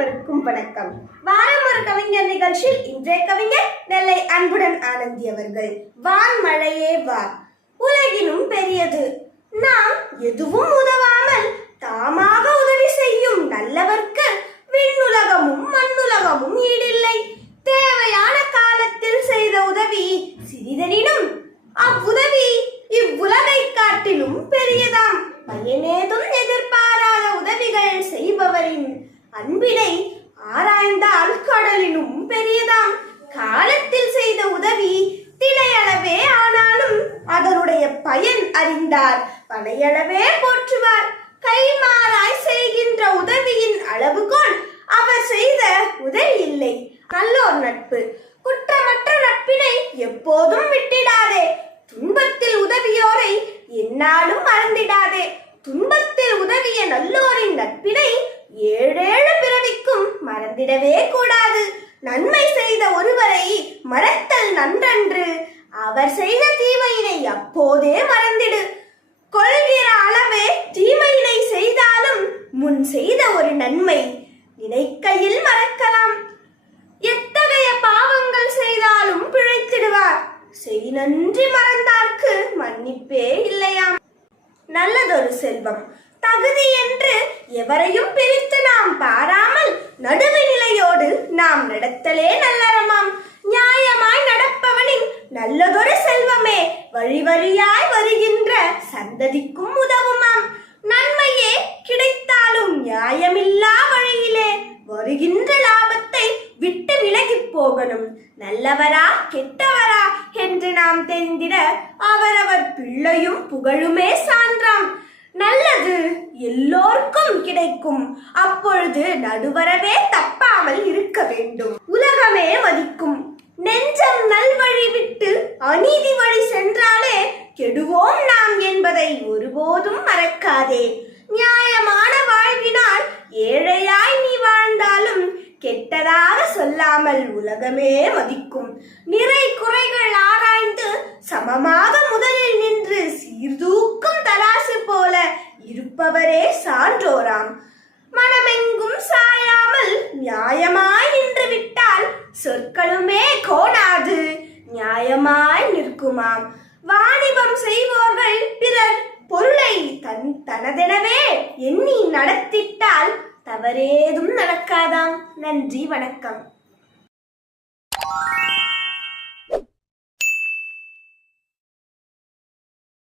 வணக்கம். வாரம் ஒரு கவிஞர் நிகழ்ச்சியில் இன்றைய கவிஞர் நெல்லை அன்புடன் ஆனந்தி அவர்கள். வான் மழையே வா. உலகினும் பெரியது. நாம் எதுவும் உதவாமல் தாமாக உதவி செய்யும் நல்லவர்க்கு விண்ணுலகமும் மண்ணுலகமும் ஈடில்லை. தேவையான காலத்தில் செய்த உதவி சிறிதெனினும் அவ்வுதவி இவ்வுலகை காட்டிலும் பெரியதாம். பயனேதும் எதிர்பாராத உதவிகள் செய்பவரின் அன்பினை ஆராய்ந்தால் கடலினும் பெரியதாம். காலத்தில் செய்த உதவி திணையளவே ஆனாலும் அதனுடைய பயன் அறிந்தார். பனையளவே போற்றுவார். கைமாறாய் செய்கின்ற உதவியின் அளவுகோல் அவர் செய்த உதவி இல்லை. நல்லோர் நட்பு. குற்றமற்ற நட்பினை எப்போதும் விட்டிடாதே. துன்பத்தில் உதவியோரை என்னாலும் மறந்திடாதே. துன்பத்தில் உதவிய நல்லோரின் நட்பினை மறந்திடவே கூடாது. நன்மை செய்த ஒருவரை மறத்தல் நன்றன்று. அவர் செய்த தீமையினை அப்போதே மறந்திடு. கொள்கிற அளவே தீமையினை செய்தாலும் முன் செய்த ஒரு நன்மை நினைக்கையில் மறக்கலாம். எத்தகைய பாவங்கள் செய்தாலும் பிழைத்திடுவார். செய் நன்றி மறந்தார்க்கு மன்னிப்பே இல்லையாம். நல்லதொரு செல்வம். தகுதி என்று எவரையும் பிரித்து நாம் பாராமல் நடுவு நிலையோடு நாம் நடத்தலே நல்லறமாம். நியாயமாய் நடப்பவனின் நல்லதொரு செல்வமே வழி வழியாய் வருகின்ற சந்ததிக்கும் உதவுமாம். நன்மையே கிடைத்தாலும் நியாயமில்லா வழியிலே வருகின்ற லாபத்தை விட்டு விலகிப் போகணும். நல்லவரா கெட்டவரா என்று நாம் தெரிந்திட அவரவர் பிள்ளையும் புகழுமே சான்றாம். நல்லது எல்லோர்க்கும் கிடைக்கும் அப்பொழுது நடுவரவே தப்பாமல் இருக்க வேண்டும். உலகமே மதிக்கும் நெஞ்சம் நல்வழி விட்டு அநீதி வழி சென்றாலே கெடுவோம் நாம் என்பதை ஒருபோதும் மறக்காதே. நியாயமான வாழ்வினால் ஏழையாய் நீ வாழ்ந்தாலும் கெட்டதாக சொல்லாமல் உலகமே மதிக்கும். நிறை குறைகள் ஆராய்ந்து சமமாக இருக்குமாம். வாணிபம் செய்வோர்கள் பிறர் பொருளை தன் தனதெனவே எண்ணி நடத்திட்டால் தவறேதும் நடக்காதாம். நன்றி வணக்கம்.